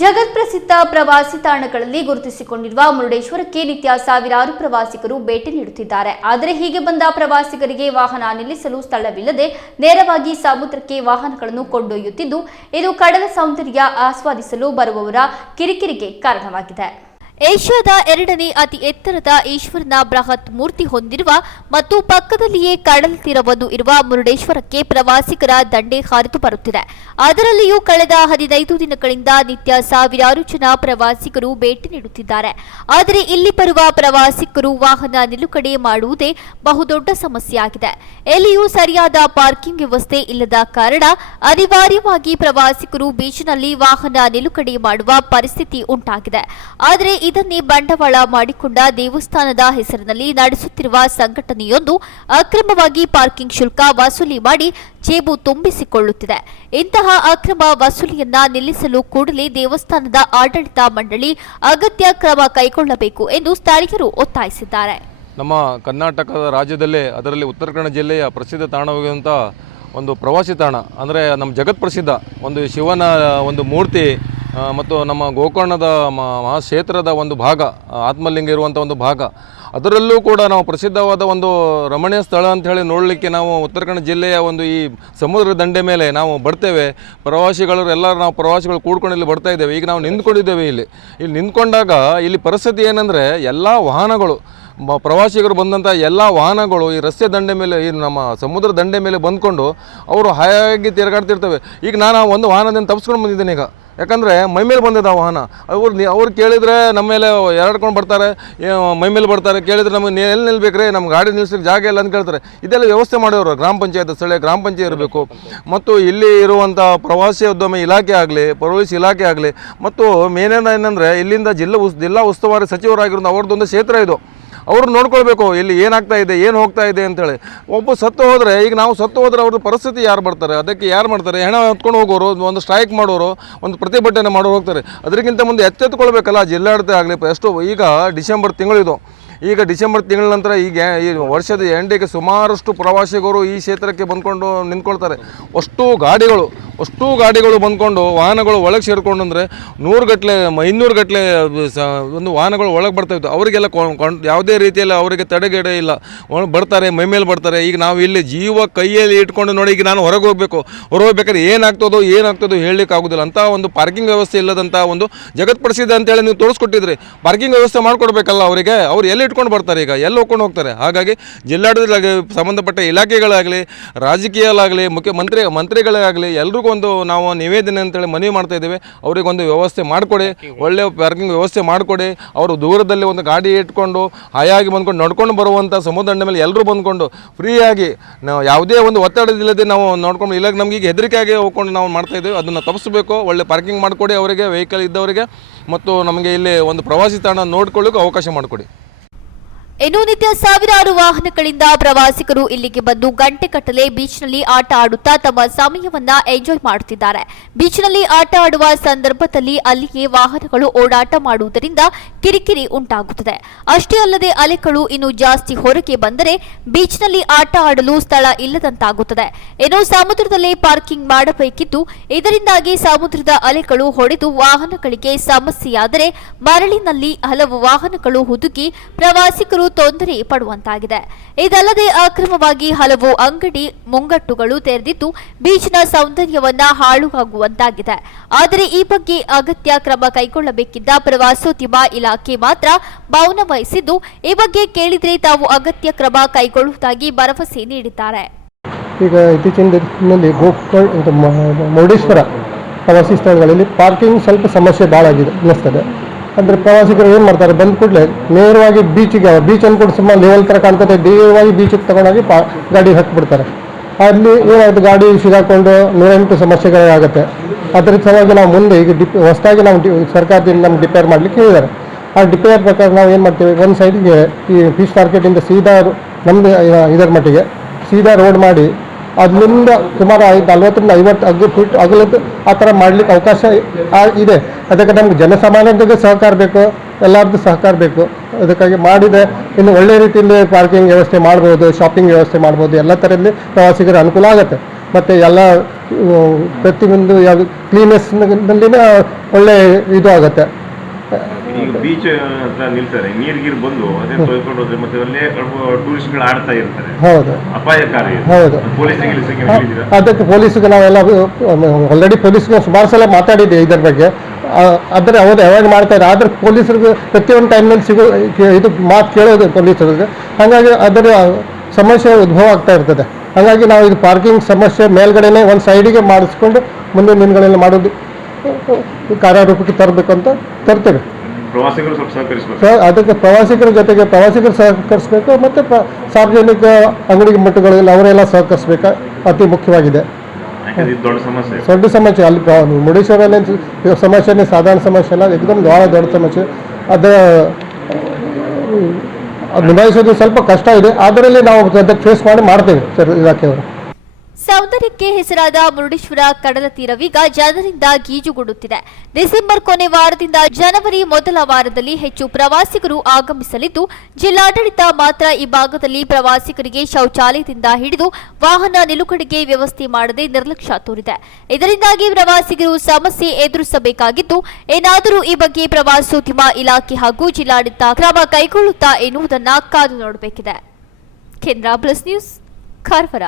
ಜಗತ್ಪ್ರಸಿದ್ಧ ಪ್ರವಾಸಿ ತಾಣಗಳಲ್ಲಿ ಗುರುತಿಸಿಕೊಂಡಿರುವ ಮುರುಡೇಶ್ವರಕ್ಕೆ ನಿತ್ಯ ಸಾವಿರಾರು ಪ್ರವಾಸಿಗರು ಭೇಟಿ ನೀಡುತ್ತಿದ್ದಾರೆ. ಆದರೆ ಹೀಗೆ ಬಂದ ಪ್ರವಾಸಿಗರಿಗೆ ವಾಹನ ನಿಲ್ಲಿಸಲು ಸ್ಥಳವಿಲ್ಲದೆ ನೇರವಾಗಿ ಸಮುದ್ರಕ್ಕೆ ವಾಹನಗಳನ್ನು ಕೊಂಡೊಯ್ಯುತ್ತಿದ್ದು, ಇದು ಕಡಲ ಸೌಂದರ್ಯ ಆಸ್ವಾದಿಸಲು ಬರುವವರ ಕಿರಿಕಿರಿಗೆ ಕಾರಣವಾಗಿದೆ. ಏಷ್ಯಾದ ಎರಡನೇ ಅತಿ ಎತ್ತರದ ಈಶ್ವರನ ಬೃಹತ್ ಮೂರ್ತಿ ಹೊಂದಿರುವ ಮತ್ತು ಪಕ್ಕದಲ್ಲಿಯೇ ಕಡಲ ತೀರವನ್ನು ಇರುವ ಮುರುಡೇಶ್ವರಕ್ಕೆ ಪ್ರವಾಸಿಗರ ದಂಡೆ ಹಾರಿದು ಬರುತ್ತಿದೆ. ಅದರಲ್ಲಿಯೂ ಕಳೆದ ಹದಿನೈದು ದಿನಗಳಿಂದ ನಿತ್ಯ ಸಾವಿರಾರು ಜನ ಪ್ರವಾಸಿಗರು ಭೇಟಿ ನೀಡುತ್ತಿದ್ದಾರೆ. ಆದರೆ ಇಲ್ಲಿ ಬರುವ ಪ್ರವಾಸಿಗರು ವಾಹನ ನಿಲುಗಡೆ ಮಾಡುವುದೇ ಬಹುದೊಡ್ಡ ಸಮಸ್ಯೆಯಾಗಿದೆ. ಎಲ್ಲಿಯೂ ಸರಿಯಾದ ಪಾರ್ಕಿಂಗ್ ವ್ಯವಸ್ಥೆ ಇಲ್ಲದ ಕಾರಣ ಅನಿವಾರ್ಯವಾಗಿ ಪ್ರವಾಸಿಗರು ಬೀಚ್ನಲ್ಲಿ ವಾಹನ ನಿಲುಗಡೆ ಮಾಡುವ ಪರಿಸ್ಥಿತಿ ಉಂಟಾಗಿದೆ. ಆದರೆ ಇದನ್ನೇ ಬಂಡವಾಳ ಮಾಡಿಕೊಂಡ ದೇವಸ್ಥಾನದ ಹೆಸರಿನಲ್ಲಿ ನಡೆಸುತ್ತಿರುವ ಸಂಘಟನೆಯೊಂದು ಅಕ್ರಮವಾಗಿ ಪಾರ್ಕಿಂಗ್ ಶುಲ್ಕ ವಸೂಲಿ ಮಾಡಿ ಜೇಬು ತುಂಬಿಸಿಕೊಳ್ಳುತ್ತಿದೆ. ಇಂತಹ ಅಕ್ರಮ ವಸೂಲಿಯನ್ನ ನಿಲ್ಲಿಸಲು ಕೂಡಲೇ ದೇವಸ್ಥಾನದ ಆಡಳಿತ ಮಂಡಳಿ ಅಗತ್ಯ ಕ್ರಮ ಕೈಗೊಳ್ಳಬೇಕು ಎಂದು ಸ್ಥಳೀಯರು ಒತ್ತಾಯಿಸಿದ್ದಾರೆ. ನಮ್ಮ ಕರ್ನಾಟಕದ ರಾಜ್ಯದಲ್ಲೇ, ಅದರಲ್ಲಿ ಉತ್ತರ ಕನ್ನಡ ಜಿಲ್ಲೆಯ ಪ್ರಸಿದ್ಧ ತಾಣವಾಗಿರುವಂಥ ಒಂದು ಪ್ರವಾಸಿ ತಾಣ, ಅಂದರೆ ನಮ್ಮ ಜಗತ್ ಪ್ರಸಿದ್ಧ ಒಂದು ಶಿವನ ಒಂದು ಮೂರ್ತಿ ಮತ್ತು ನಮ್ಮ ಗೋಕರ್ಣದ ಮಹಾಕ್ಷೇತ್ರದ ಒಂದು ಭಾಗ ಆತ್ಮಲಿಂಗ ಇರುವಂಥ ಒಂದು ಭಾಗ, ಅದರಲ್ಲೂ ಕೂಡ ನಾವು ಪ್ರಸಿದ್ಧವಾದ ಒಂದು ರಮಣೀಯ ಸ್ಥಳ ಅಂತ ಹೇಳಿ ನೋಡಲಿಕ್ಕೆ ನಾವು ಉತ್ತರ ಕನ್ನಡ ಜಿಲ್ಲೆಯ ಒಂದು ಈ ಸಮುದ್ರ ದಂಡೆ ಮೇಲೆ ನಾವು ಬರ್ತೇವೆ. ಪ್ರವಾಸಿಗಳು ಎಲ್ಲರೂ ನಾವು ಪ್ರವಾಸಿಗಳು ಕೂಡ್ಕೊಂಡು ಇಲ್ಲಿ ಬರ್ತಾ ಇದ್ದೇವೆ. ಈಗ ನಾವು ನಿಂತ್ಕೊಂಡಿದ್ದೇವೆ ಇಲ್ಲಿ. ಇಲ್ಲಿ ನಿಂತ್ಕೊಂಡಾಗ ಇಲ್ಲಿ ಪರಿಸ್ಥಿತಿ ಏನಂದರೆ ಎಲ್ಲ ವಾಹನಗಳು ಪ್ರವಾಸಿಗರು ಬಂದಂಥ ಎಲ್ಲ ವಾಹನಗಳು ಈ ರಸ್ತೆ ದಂಡೆ ಮೇಲೆ, ಈ ನಮ್ಮ ಸಮುದ್ರ ದಂಡೆ ಮೇಲೆ ಬಂದ್ಕೊಂಡು ಅವರು ಹಾಯಾಗಿ ತಿರುಗಾಡ್ತಿರ್ತವೆ. ಈಗ ನಾನು ಒಂದು ವಾಹನದಿಂದ ತಪ್ಪಿಸ್ಕೊಂಡು ಬಂದಿದ್ದೇನೆ ಈಗ. ಯಾಕಂದರೆ ಮೈ ಮೇಲೆ ಬಂದಿದೆ ಆ ವಾಹನ. ಅವ್ರು ಅವ್ರು ಕೇಳಿದರೆ ನಮ್ಮ ಮೇಲೆ ಎರಡ್ಕೊಂಡು ಬರ್ತಾರೆ ಮೈಮೇಲೆ ಬರ್ತಾರೆ, ಕೇಳಿದ್ರೆ ನಮಗೆ ಎಲ್ಲಿ ನಿಲ್ಬೇಕ್ರಿ? ನಮ್ಮ ಗಾಡಿ ನಿಲ್ಸಲಿಕ್ಕೆ ಜಾಗ ಇಲ್ಲ ಅಂತ ಕೇಳ್ತಾರೆ. ಇದೆಲ್ಲ ವ್ಯವಸ್ಥೆ ಮಾಡೋರು ಗ್ರಾಮ ಪಂಚಾಯತ್ ಸ್ಥಳೀಯ ಗ್ರಾಮ ಪಂಚಾಯತ್ ಇರಬೇಕು. ಮತ್ತು ಇಲ್ಲಿ ಇರುವಂಥ ಪ್ರವಾಸೋದ್ಯಮ ಇಲಾಖೆ ಆಗಲಿ, ಪೊಲೀಸ್ ಇಲಾಖೆ ಆಗಲಿ, ಮತ್ತು ಮೇನೇನ ಏನಂದರೆ ಇಲ್ಲಿಂದ ಜಿಲ್ಲಾ ಉಸ್ ಜಿಲ್ಲಾ ಉಸ್ತುವಾರಿ ಸಚಿವರಾಗಿರೋ ಅವ್ರದ್ದೊಂದು ಕ್ಷೇತ್ರ ಇದು. ಅವ್ರು ನೋಡ್ಕೊಳ್ಬೇಕು, ಇಲ್ಲಿ ಏನಾಗ್ತಾ ಇದೆ, ಏನು ಹೋಗ್ತಾ ಇದೆ ಅಂತೇಳಿ. ಒಬ್ಬ ಸತ್ತು ಹೋದರೆ, ಈಗ ನಾವು ಸತ್ತು ಹೋದ್ರೆ ಅವ್ರದ್ದು ಪರಿಸ್ಥಿತಿ ಯಾರು ಬರ್ತಾರೆ ಅದಕ್ಕೆ ಯಾರು ಮಾಡ್ತಾರೆ? ಹೆಣ ಹೊತ್ಕೊಂಡು ಹೋಗೋರು, ಒಂದು ಸ್ಟ್ರೈಕ್ ಮಾಡೋರು, ಒಂದು ಪ್ರತಿಭಟನೆ ಮಾಡೋರು ಹೋಗ್ತಾರೆ. ಅದಕ್ಕಿಂತ ಮುಂದೆ ಎಚ್ಚೆತ್ತುಕೊಳ್ಬೇಕಲ್ಲ ಜಿಲ್ಲಾಡಳಿತ ಆಗಲಿ ಎಷ್ಟು ಈಗ ಡಿಸೆಂಬರ್ ತಿಂಗಳಿದು ಈಗ ಡಿಸೆಂಬರ್ ತಿಂಗಳ ನಂತರ ಈಗ ಈ ವರ್ಷದ ಎಂಡಿಗೆ ಸುಮಾರಷ್ಟು ಪ್ರವಾಸಿಗರು ಈ ಕ್ಷೇತ್ರಕ್ಕೆ ಬಂದ್ಕೊಂಡು ನಿಂತ್ಕೊಳ್ತಾರೆ. ಅಷ್ಟು ಗಾಡಿಗಳು. ಅಷ್ಟು ಗಾಡಿಗಳು ಬಂದ್ಕೊಂಡು, ವಾಹನಗಳು ಒಳಗೆ ಸೇರಿಕೊಂಡು ಅಂದರೆ ನೂರು ಗಟ್ಟಲೆ ಇನ್ನೂರು ಗಟ್ಟಲೆ ಒಂದು ವಾಹನಗಳು ಒಳಗೆ ಬರ್ತಾ ಇತ್ತು. ಅವರಿಗೆಲ್ಲ ಯಾವುದೇ ರೀತಿಯಲ್ಲಿ ಅವರಿಗೆ ತಡೆಗಡೆ ಇಲ್ಲ. ಬರ್ತಾರೆ, ಮೈ ಮೇಲೆ ಬರ್ತಾರೆ. ಈಗ ನಾವು ಇಲ್ಲಿ ಜೀವ ಕೈಯಲ್ಲಿ ಇಟ್ಕೊಂಡು ನೋಡಿ, ಈಗ ನಾನು ಹೊರಗೆ ಹೋಗಬೇಕು. ಹೊರಗೆ ಹೋಗ್ಬೇಕಾದ್ರೆ ಏನಾಗ್ತದೋ ಏನಾಗ್ತದೋ ಹೇಳಲಿಕ್ಕೆ ಆಗೋದಿಲ್ಲ. ಅಂತ ಒಂದು ಪಾರ್ಕಿಂಗ್ ವ್ಯವಸ್ಥೆ ಇಲ್ಲದಂಥ ಒಂದು ಜಗತ್ ಪಡಿಸಿದೆ ಅಂತೇಳಿ ನೀವು ತೋರಿಸ್ಕೊಟ್ಟಿದ್ರಿ. ಪಾರ್ಕಿಂಗ್ ವ್ಯವಸ್ಥೆ ಮಾಡಿಕೊಡ್ಬೇಕಲ್ಲ ಅವರಿಗೆ. ಅವ್ರು ಎಲ್ಲಿ ಇಟ್ಕೊಂಡು ಬರ್ತಾರೆ ಈಗ? ಎಲ್ಲಿ ಹೋಗ್ಕೊಂಡು ಹೋಗ್ತಾರೆ? ಹಾಗಾಗಿ ಜಿಲ್ಲಾಡಳಿತ ಸಂಬಂಧಪಟ್ಟ ಇಲಾಖೆಗಳಾಗಲಿ ರಾಜಕೀಯಲಾಗಲಿ ಮುಖ್ಯಮಂತ್ರಿ, ಮಂತ್ರಿಗಳಾಗಲಿ, ಎಲ್ರಿಗೂ ಒಂದು ನಾವು ನಿವೇದನೆ ಅಂತೇಳಿ ಮನವಿ ಮಾಡ್ತಾ ಇದ್ದೇವೆ. ಅವರಿಗೊಂದು ವ್ಯವಸ್ಥೆ ಮಾಡಿಕೊಡಿ. ಒಳ್ಳೆ ಪಾರ್ಕಿಂಗ್ ವ್ಯವಸ್ಥೆ ಮಾಡಿಕೊಡಿ. ಅವರು ದೂರದಲ್ಲಿ ಒಂದು ಗಾಡಿ ಇಟ್ಕೊಂಡು ಹಾಯಾಗಿ ಬಂದ್ಕೊಂಡು ನಡ್ಕೊಂಡು ಬರುವಂಥ ಸಮುದ್ರ ಮೇಲೆ ಎಲ್ಲರೂ ಬಂದ್ಕೊಂಡು ಫ್ರೀಯಾಗಿ ನಾವು ಯಾವುದೇ ಒಂದು ಒತ್ತಡದಿಲ್ಲದೆ ನಾವು ನೋಡ್ಕೊಂಡು ಇಲ್ಲ ನಮಗೆ ಈಗ ಹೆದರಿಕೆಯಾಗಿ ಹೋಗ್ಕೊಂಡು ನಾವು ಮಾಡ್ತಾ ಇದ್ದೇವೆ. ಅದನ್ನು ತಪ್ಪಿಸ್ಬೇಕು. ಒಳ್ಳೆ ಪಾರ್ಕಿಂಗ್ ಮಾಡಿಕೊಡಿ ಅವರಿಗೆ ವೆಹಿಕಲ್ ಇದ್ದವರಿಗೆ. ಮತ್ತು ನಮಗೆ ಇಲ್ಲಿ ಒಂದು ಪ್ರವಾಸಿ ತಾಣ ನೋಡ್ಕೊಳ್ಳೋಕೆ ಅವಕಾಶ ಮಾಡಿಕೊಡಿ. ಇನ್ನು ನಿತ್ಯ ಸಾವಿರಾರು ವಾಹನಗಳಿಂದ ಪ್ರವಾಸಿಗರು ಇಲ್ಲಿಗೆ ಬಂದು ಗಂಟೆಗಟ್ಟಲೆ ಬೀಚ್ನಲ್ಲಿ ಆಟ ಆಡುತ್ತಾ ತಮ್ಮ ಸಮಯವನ್ನ ಎಂಜಾಯ್ ಮಾಡುತ್ತಿದ್ದಾರೆ. ಬೀಚ್ನಲ್ಲಿ ಆಟ ಆಡುವ ಸಂದರ್ಭದಲ್ಲಿ ಅಲ್ಲಿಗೆ ವಾಹನಗಳು ಓಡಾಟ ಮಾಡುವುದರಿಂದ ಕಿರಿಕಿರಿ ಉಂಟಾಗುತ್ತದೆ. ಅಷ್ಟೇ ಅಲ್ಲದೆ ಅಲೆಗಳು ಇನ್ನು ಜಾಸ್ತಿ ಹೊರಗೆ ಬಂದರೆ ಬೀಚ್ನಲ್ಲಿ ಆಟ ಆಡಲು ಸ್ಥಳ ಇಲ್ಲದಂತಾಗುತ್ತದೆ. ಇನ್ನು ಸಮುದ್ರದಲ್ಲಿ ಪಾರ್ಕಿಂಗ್ ಮಾಡಬೇಕಿದ್ದು, ಇದರಿಂದಾಗಿ ಸಮುದ್ರದ ಅಲೆಗಳು ಹೊಡೆದು ವಾಹನಗಳಿಗೆ ಸಮಸ್ಯೆಯಾದರೆ ಮರಳಿನಲ್ಲಿ ಹಲವು ವಾಹನಗಳು ಹುದುಗಿ ಪ್ರವಾಸಿಗರು ತೊಂದರೆ ಪಡುವಂತಾಗಿದೆ. ಇದಲ್ಲದೆ ಅಕ್ರಮವಾಗಿ ಹಲವು ಅಂಗಡಿ ಮುಂಗಟ್ಟುಗಳು ತೆರೆದಿದ್ದು ಬೀಚ್ನ ಸೌಂದರ್ಯವನ್ನ ಹಾಳುವಾಗುವಂತಾಗಿದೆ. ಆದರೆ ಈ ಬಗ್ಗೆ ಅಗತ್ಯ ಕ್ರಮ ಕೈಗೊಳ್ಳಬೇಕಿದ್ದ ಪ್ರವಾಸೋದ್ಯಮ ಇಲಾಖೆ ಮಾತ್ರ ಮೌನ ವಹಿಸಿದ್ದು, ಈ ಬಗ್ಗೆ ಕೇಳಿದ್ರೆ ತಾವು ಅಗತ್ಯ ಕ್ರಮ ಕೈಗೊಳ್ಳುವುದಾಗಿ ಭರವಸೆ ನೀಡಿದ್ದಾರೆ. ಈಗ ಇತ್ತೀಚಿನ ದಿನದಲ್ಲಿ ಗೋಕರ್ಣ ಮುರುಡೇಶ್ವರ ಪ್ರವಾಸಿ ಸ್ಥಳಗಳಲ್ಲಿ ಪಾರ್ಕಿಂಗ್ ಸ್ವಲ್ಪ ಸಮಸ್ಯೆ ಭಾಳ ಆಗಿದೆ, ಅನ್ನಿಸ್ತದೆ. ಅಂದರೆ ಪ್ರವಾಸಿಗರು ಏನು ಮಾಡ್ತಾರೆ? ಬಂದ ಕೂಡಲೇ ನೇರವಾಗಿ ಬೀಚಿಗೆ ಬೀಚ್ ಅಂದ್ಕೊಂಡು ಸುಮ್ಮನೆ ಲೆವೆಲ್ ಥರ ಕಾಣ್ತದೆ. ನೇರವಾಗಿ ಬೀಚಿಗೆ ತಗೊಂಡೋಗಿ ಪಾ, ಗಾಡಿ ಹಾಕಿಬಿಡ್ತಾರೆ. ಅಲ್ಲಿ ಏನಾಯ್ತು? ಗಾಡಿ ಸಿಗಾಕೊಂಡು ನೂರೆಂಟು ಸಮಸ್ಯೆಗಳಾಗುತ್ತೆ ಅದರ ಸಲುವಾಗಿ ನಾವು ಮುಂದೆ ಈಗ ಡಿಪ್ ಹೊಸದಾಗಿ ನಾವು ಡಿ, ಸರ್ಕಾರದಿಂದ ನಮ್ಗೆ ಡಿಪೇರ್ ಮಾಡಲಿಕ್ಕೆ ಹೇಳಿದ್ದಾರೆ. ಆ ಡಿಪೇರ್ ಪ್ರಕಾರ ನಾವು ಏನು ಮಾಡ್ತೀವಿ? ಒಂದು ಸೈಡಿಗೆ ಈ ಫಿಶ್ ಮಾರ್ಕೆಟಿಂದ ಸೀದಾ ನಮ್ಮದು ಇದರ ಮಟ್ಟಿಗೆ ಸೀದಾ ರೋಡ್ ಮಾಡಿ ಅದರಿಂದ ಸುಮಾರು ಐದು, ನಲ್ವತ್ತರಿಂದ ಐವತ್ತು ಅಗ್ಗ ಫೀಟ್ ಅಗಲದ್ದು ಆ ಥರ ಮಾಡಲಿಕ್ಕೆ ಅವಕಾಶ ಇದೆ. ಅದಕ್ಕೆ ನಮ್ಗೆ ಜನಸಾಮಾನ್ಯರಿಗೆ ಸಹಕಾರ ಬೇಕು ಎಲ್ಲರದ್ದು ಸಹಕಾರ ಬೇಕು. ಅದಕ್ಕಾಗಿ ಮಾಡಿದೆ ಇನ್ನು ಒಳ್ಳೆ ರೀತಿಯಲ್ಲಿ ಪಾರ್ಕಿಂಗ್ ವ್ಯವಸ್ಥೆ ಮಾಡ್ಬೋದು ಶಾಪಿಂಗ್ ವ್ಯವಸ್ಥೆ ಮಾಡ್ಬೋದು, ಎಲ್ಲ ಥರದಲ್ಲಿ ಪ್ರವಾಸಿಗರ ಅನುಕೂಲ ಆಗುತ್ತೆ. ಮತ್ತು ಎಲ್ಲ ಪ್ರತಿಯೊಂದು ಯಾವುದು ಕ್ಲೀನೆಸ್ನಲ್ಲಿನ ಒಳ್ಳೆ ಇದು ಆಗುತ್ತೆ. ಈಗ ಬೀಚ್ ಹತ್ರ ನಿಲ್ತಾರೆ ನೀರ್ ಬಂದು ಅದೇ ತೊಳ್ಕೊಂಡು ಹೋದ್ರೆ ಮತ್ತೆ ಅಲ್ಲೇ ಟೂರಿಸ್ಟ್ಗಳು ಆಡ್ತಾ ಇರ್ತಾರೆ. ಹೌದು. ಅಪಾಯಕಾರಿ ಹೌದು. ಅದಕ್ಕೆ ಪೊಲೀಸ್ಗೆ ನಾವೆಲ್ಲ ಆಲ್ರೆಡಿ ಪೊಲೀಸ್ಗೆ ಸುಮಾರು ಸಲ ಮಾತಾಡಿದ್ದೆ ಇದರ ಬಗ್ಗೆ. ಆದರೆ ಅವರು ಅವಾಯ್ಡ್ ಮಾಡ್ತಾರೆ ಆದರೆ ಪೊಲೀಸರಿಗೆ ಪ್ರತಿಯೊಂದು ಟೈಮ್ನಲ್ಲಿ ಸಿಗೋ ಇದು ಮಾತು ಕೇಳೋದು ಪೊಲೀಸರಿಗೆ ಹಾಗಾಗಿ ಅದರ ಸಮಸ್ಯೆ ಉದ್ಭವ ಆಗ್ತಾ ಇರ್ತದೆ. ಹಾಗಾಗಿ ನಾವು ಇದು ಪಾರ್ಕಿಂಗ್ ಸಮಸ್ಯೆ ಮೇಲ್ಗಡೆನೆ ಒಂದು ಸೈಡಿಗೆ ಮಾಡಿಸ್ಕೊಂಡು ಮುಂದಿನ ದಿನಗಳಲ್ಲಿ ಮಾಡೋದು ಕಾರ್ಯರೂಪಕ್ಕೆ ತರಬೇಕು ಅಂತ ತರ್ತೇವೆ. ಪ್ರವಾಸಿಗರು ಸ್ವಲ್ಪ ಸಹಕರಿಸಬೇಕು. ಸೊ ಅದಕ್ಕೆ ಪ್ರವಾಸಿಗರ ಜೊತೆಗೆ ಪ್ರವಾಸಿಗರು ಸಹಕರಿಸಬೇಕು ಮತ್ತು ಪ್ರ ಸಾರ್ವಜನಿಕ ಅಂಗಡಿ ಮಟ್ಟಗಳಲ್ಲಿ ಅವರೆಲ್ಲ ಸಹಕರಿಸಬೇಕು? ಅತಿ ಮುಖ್ಯವಾಗಿದೆ. ದೊಡ್ಡ ಸಮಸ್ಯೆ. ದೊಡ್ಡ ಸಮಸ್ಯೆ. ಅಲ್ಲಿ ಮುರುಡೇಶ್ವರಲ್ಲಿ ಸಮಸ್ಯೆನೇ ಸಾಧಾರಣ ಸಮಸ್ಯೆ ಅಲ್ಲ ಏಕದಮ್ ಭಾಳ ದೊಡ್ಡ ಸಮಸ್ಯೆ. ಅದು ನಿಭಾಯಿಸೋದು ಸ್ವಲ್ಪ ಕಷ್ಟ ಇದೆ. ಅದರಲ್ಲಿ ನಾವು ಅದಕ್ಕೆ ಫೇಸ್ ಮಾಡಿ ಮಾಡ್ತೇವೆ ಸರ್ ಇಲಾಖೆಯವರು. ಸೌಂದರ್ಯಕ್ಕೆ ಹೆಸರಾದ ಮುರುಡೇಶ್ವರ ಕಡಲ ತೀರವೀಗ ಜನರಿಂದ ಗೀಜುಗೊಡುತ್ತಿದೆ. ಡಿಸೆಂಬರ್ ಕೊನೆ ವಾರದಿಂದ ಜನವರಿ ಮೊದಲ ವಾರದಲ್ಲಿ ಹೆಚ್ಚು ಪ್ರವಾಸಿಗರು ಆಗಮಿಸಲಿದ್ದು, ಜಿಲ್ಲಾಡಳಿತ ಮಾತ್ರ ಈ ಭಾಗದಲ್ಲಿ ಪ್ರವಾಸಿಗರಿಗೆ ಶೌಚಾಲಯದಿಂದ ಹಿಡಿದು ವಾಹನ ನಿಲುಗಡೆಗೆ ವ್ಯವಸ್ಥೆ ಮಾಡದೆ ನಿರ್ಲಕ್ಷ್ಯ ತೋರಿದೆ. ಇದರಿಂದಾಗಿ ಪ್ರವಾಸಿಗರು ಸಮಸ್ಯೆ ಎದುರಿಸಬೇಕಾಗಿದ್ದು, ಏನಾದರೂ ಈ ಬಗ್ಗೆ ಪ್ರವಾಸೋದ್ಯಮ ಇಲಾಖೆ ಹಾಗೂ ಜಿಲ್ಲಾಡಳಿತ ಕ್ರಮ ಕೈಗೊಳ್ಳುತ್ತಾ ಎನ್ನುವುದನ್ನು ಕಾದು ನೋಡಬೇಕಿದೆ. ಕೇಂದ್ರ ಪ್ಲಸ್ ನ್ಯೂಸ್ ಕಾರವಾರ